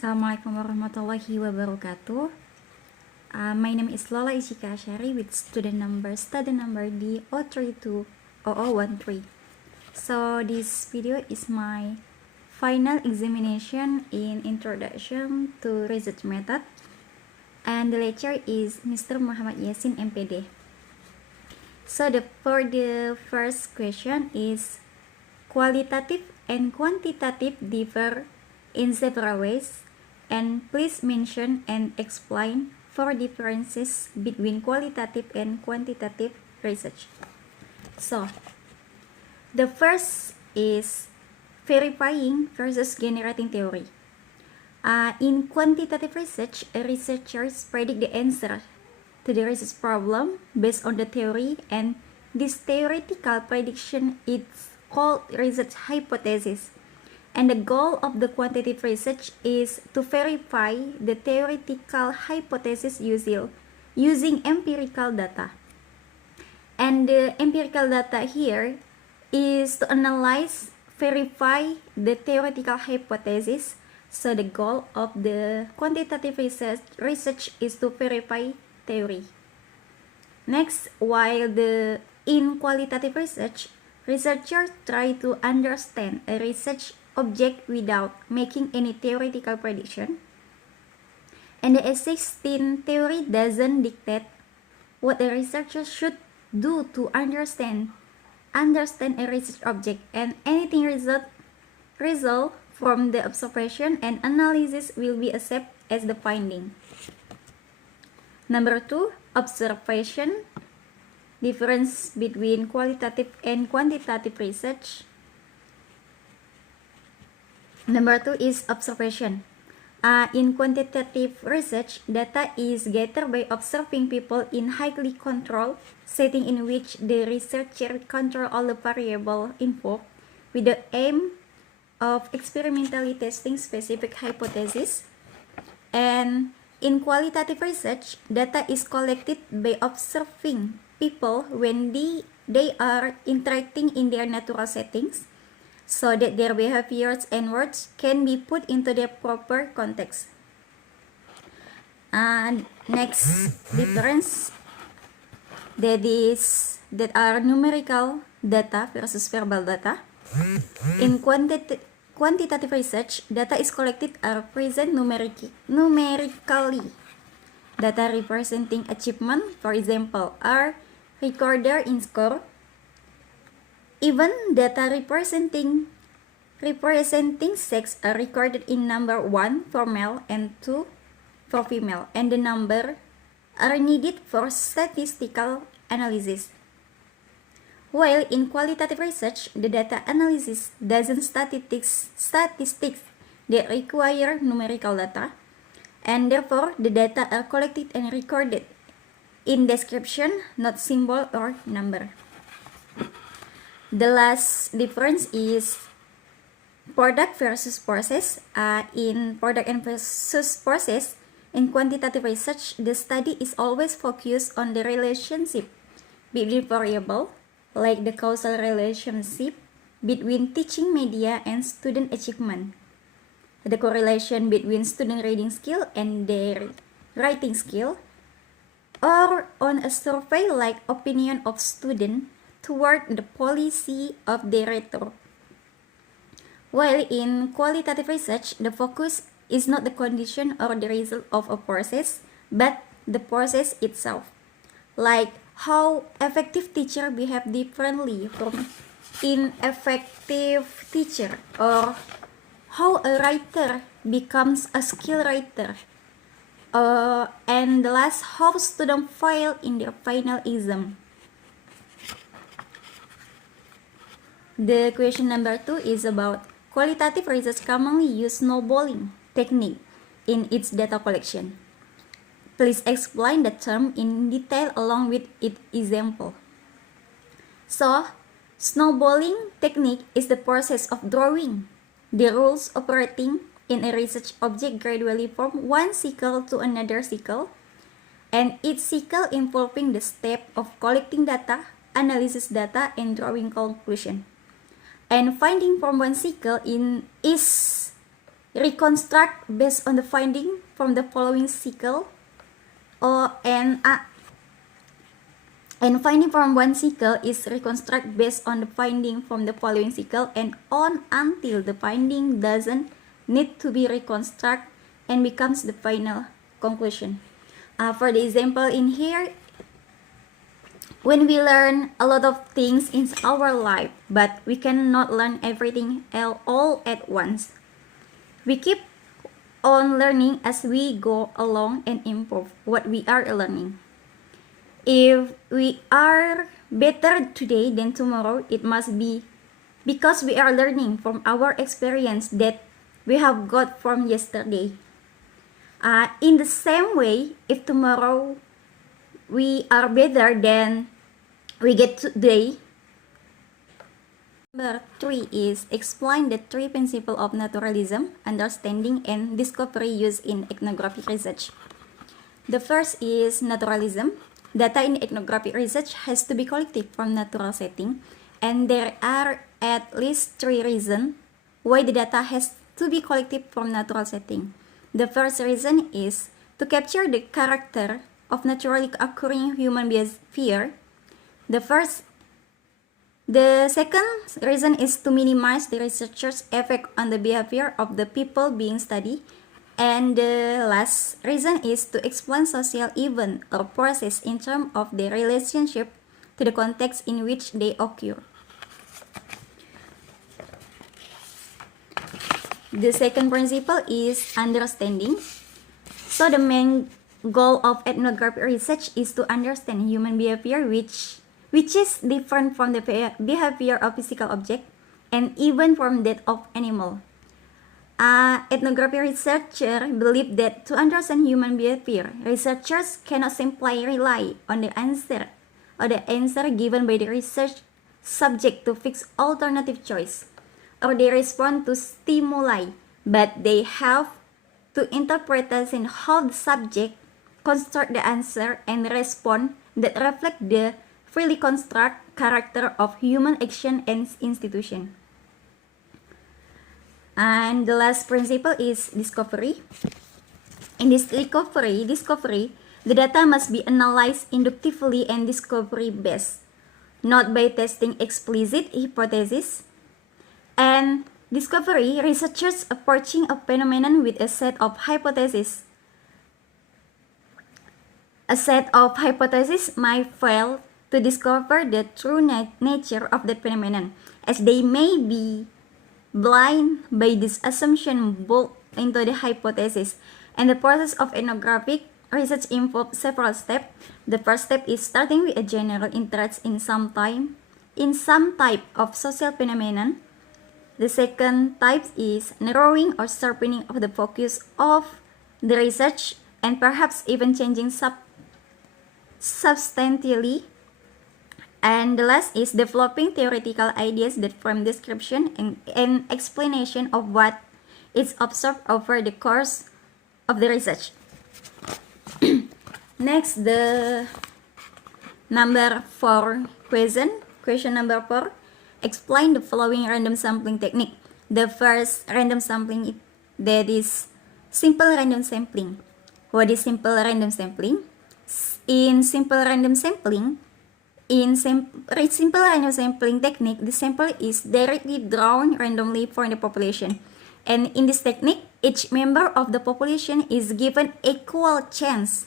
Assalamualaikum warahmatullahi wabarakatuh. My name is Isyika Ashari with student number D0320013. So this video is my final examination in Introduction to Research Method, and the lecturer is Mr. Muhammad Yasin MPD. So for the first question is, qualitative and quantitative differ in several ways, and please mention and explain 4 differences between qualitative and quantitative research. So the first is verifying versus generating theory. In quantitative research, researchers predict the answer to the research problem based on the theory, and this theoretical prediction is called research hypothesis. And the goal of the quantitative research is to verify the theoretical hypothesis using empirical data. And the empirical data here is to analyze, verify the theoretical hypothesis. So the goal of the quantitative research is to verify theory. Next, while in qualitative research, researchers try to understand a research object without making any theoretical prediction, and the existing theory doesn't dictate what the researcher should do to understand a research object, and anything result from the observation and analysis will be accepted as the finding. Number 2, observation. Difference between qualitative and quantitative research. Number 2 is observation. In quantitative research, data is gathered by observing people in highly controlled setting in which the researcher control all the variables involved with the aim of experimentally testing specific hypotheses. And in qualitative research, data is collected by observing people when they are interacting in their natural settings, so that their behaviors and words can be put into their proper context. And next difference, that are numerical data versus verbal data. In quantitative research, data is collected or present numerically. Data representing achievement, for example, are recorded in score. Even data representing sex are recorded in number 1 for male and 2 for female, and the number are needed for statistical analysis. While in qualitative research, the data analysis doesn't statistics that require numerical data, and therefore the data are collected and recorded in description, not symbol or number. The last difference is product versus process. In product and versus process, in quantitative research, the study is always focused on the relationship between variables, like the causal relationship between teaching media and student achievement, the correlation between student reading skill and their writing skill, or on a survey like opinion of student toward the policy of the rector. While in qualitative research, the focus is not the condition or the result of a process, but the process itself, like how effective teacher behave differently from ineffective teacher, or how a writer becomes a skilled writer, and the last, how students fail in their final exam. The question number 2 is about qualitative research commonly use snowballing technique in its data collection. Please explain the term in detail along with its example. So, snowballing technique is the process of drawing the rules operating in a research object gradually from one cycle to another cycle, and each cycle involving the step of collecting data, analysis data, and drawing conclusion. And finding from one cycle is reconstruct based on the finding from the following cycle, and finding from one cycle is reconstruct based on the finding from the following cycle and on until the finding doesn't need to be reconstruct and becomes the final conclusion. For the example in here, when we learn a lot of things in our life, but we cannot learn everything all at once. We keep on learning as we go along and improve what we are learning. If we are better today than tomorrow, it must be because we are learning from our experience that we have got from yesterday. In the same way, if tomorrow we are better than we get today. Number 3 is explain the 3 principles of naturalism, understanding, and discovery used in ethnographic research. The first is naturalism. Data in ethnographic research has to be collected from natural setting, and there are at least 3 reasons why the data has to be collected from natural setting. The first reason is to capture the character of naturally occurring human behavior. The second reason is to minimize the researcher's effect on the behavior of the people being studied. And the last reason is to explain social event or process in terms of their relationship to the context in which they occur. The second principle is understanding. So the main goal of ethnographic research is to understand human behavior which is different from the behavior of physical object and even from that of animal. Ethnographic researchers believe that to understand human behavior, researchers cannot simply rely on the answer given by the research subject to fix alternative choice, or they respond to stimuli, but they have to interpret in how the subject construct the answer and respond that reflect the freely construct character of human action and institution. And the last principle is discovery. In this discovery, the data must be analyzed inductively and discovery based, not by testing explicit hypotheses. And discovery, researchers approaching a phenomenon with a set of hypotheses. A set of hypotheses might fail to discover the true nature of the phenomenon, as they may be blind by this assumption built into the hypothesis. And the process of ethnographic research involves several steps. The first step is starting with a general interest in some type of social phenomenon. The second type is narrowing or sharpening of the focus of the research and perhaps even changing substantially. And the last is developing theoretical ideas that form description and explanation of what is observed over the course of the research. Next, the number 4 question. Question number 4. Explain the following random sampling technique. The first random sampling, that is simple random sampling. What is simple random sampling? In simple random sampling technique, the sample is directly drawn randomly from the population. And in this technique, each member of the population is given equal chance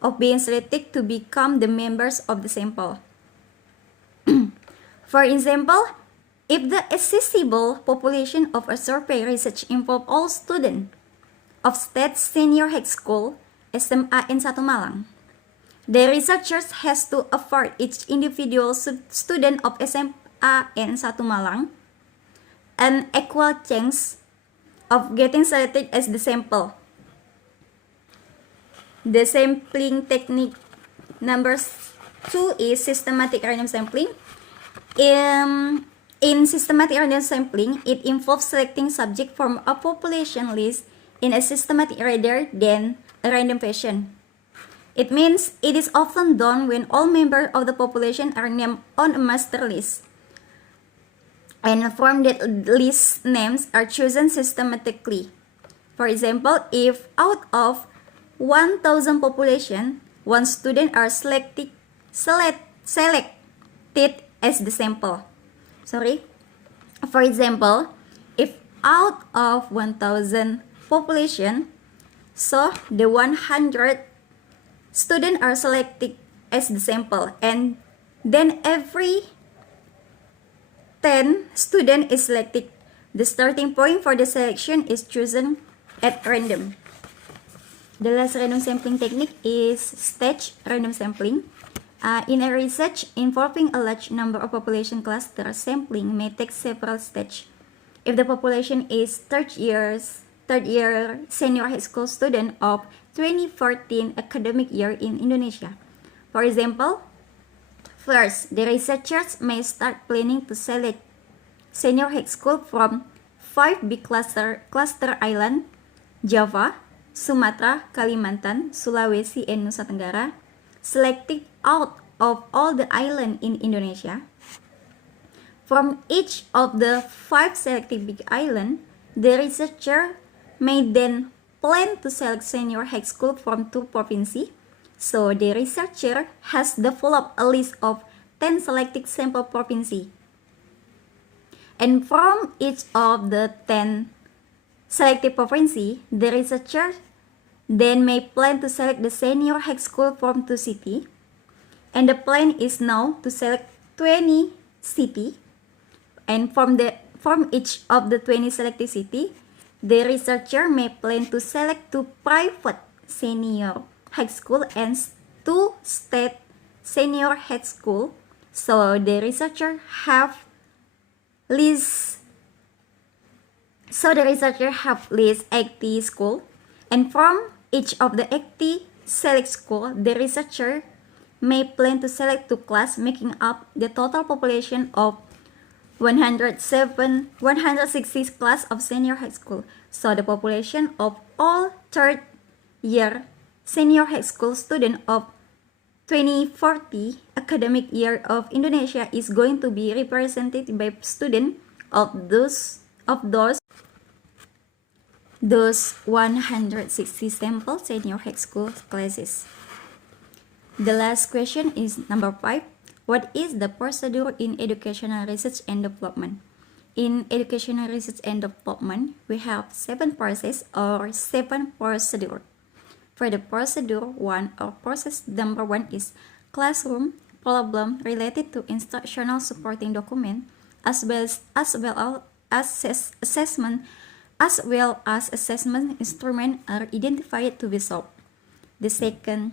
of being selected to become the members of the sample. For example, if the accessible population of a survey research involve all students of State Senior High School, SMA N1 Malang, the researchers has to afford each individual student of SMA N1 Malang an equal chance of getting selected as the sample. The sampling technique number 2 is systematic random sampling. In systematic random sampling, it involves selecting subjects from a population list in a systematic rather than a random fashion. It means it is often done when all members of the population are named on a master list, and from that list names are chosen systematically. For example, if out of 1,000 population, one student are selected as the sample. For example, if out of 1,000 population, so the 100 students are selected as the sample, and then every 10 student is selected. The starting point for the selection is chosen at random. The last random sampling technique is stage random sampling. In a research involving a large number of population clusters, sampling may take several stages. If the population is third year senior high school student of 2014 academic year in Indonesia. For example, first, the researchers may start planning to select senior high school from 5 big cluster island, Java, Sumatra, Kalimantan, Sulawesi, and Nusa Tenggara, selected out of all the islands in Indonesia. From each of the 5 selected big islands, the researcher may then plan to select senior high school from 2 provinces. So the researcher has developed a list of 10 selected sample provinces. And from each of the 10 selected provinces, the researcher then may plan to select the senior high school from 2 cities. And the plan is now to select 20 cities. And from each of the 20 selected cities, the researcher may plan to select 2 private senior high school and 2 state senior high school. So the researcher have list 80 school, and from each of the 80 select school, the researcher may plan to select 2 class, making up the total population of 160 class of senior high school. So the population of all third year senior high school student of 2040 academic year of Indonesia is going to be represented by students of those 160 sample senior high school classes. The last question is number 5. What is the procedure in educational research and development? In educational research and development, we have 7 processes or 7 procedures. For the procedure 1 or process number 1 is classroom problem related to instructional supporting document as well as assessment instrument are identified to be solved. The second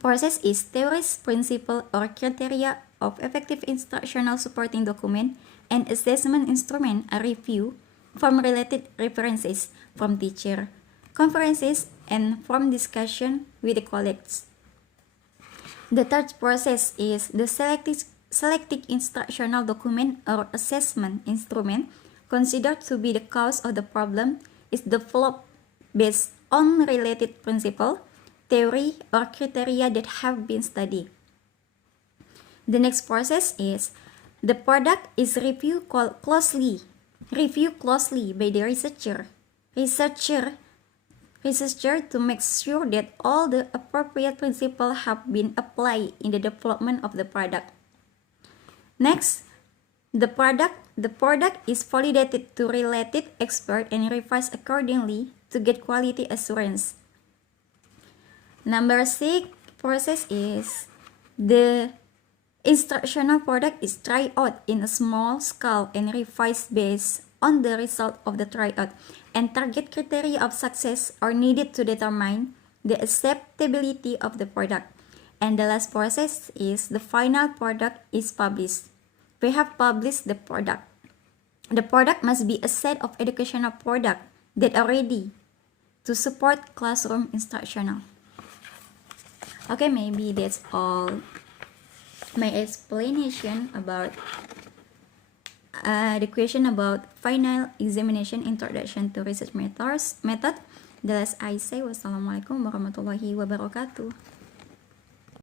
process is theories, principle, or criteria of effective instructional supporting document and assessment instrument are reviewed from related references from teacher, conferences, and from discussion with the colleagues. The third process is the selected instructional document or assessment instrument considered to be the cause of the problem is developed based on related principle, theory, or criteria that have been studied. The next process is the product is reviewed closely by the researcher to make sure that all the appropriate principles have been applied in the development of the product. Next, the product is validated to related experts and revised accordingly to get quality assurance. Number 6 process is the instructional product is tried out in a small scale and revised based on the result of the tryout, and target criteria of success are needed to determine the acceptability of the product. And the last process is the final product is published. We have published the product. The product must be a set of educational products that are ready to support classroom instructional. Okay, maybe that's all my explanation about the question about final examination introduction to research method. The last I say, wassalamualaikum warahmatullahi wabarakatuh.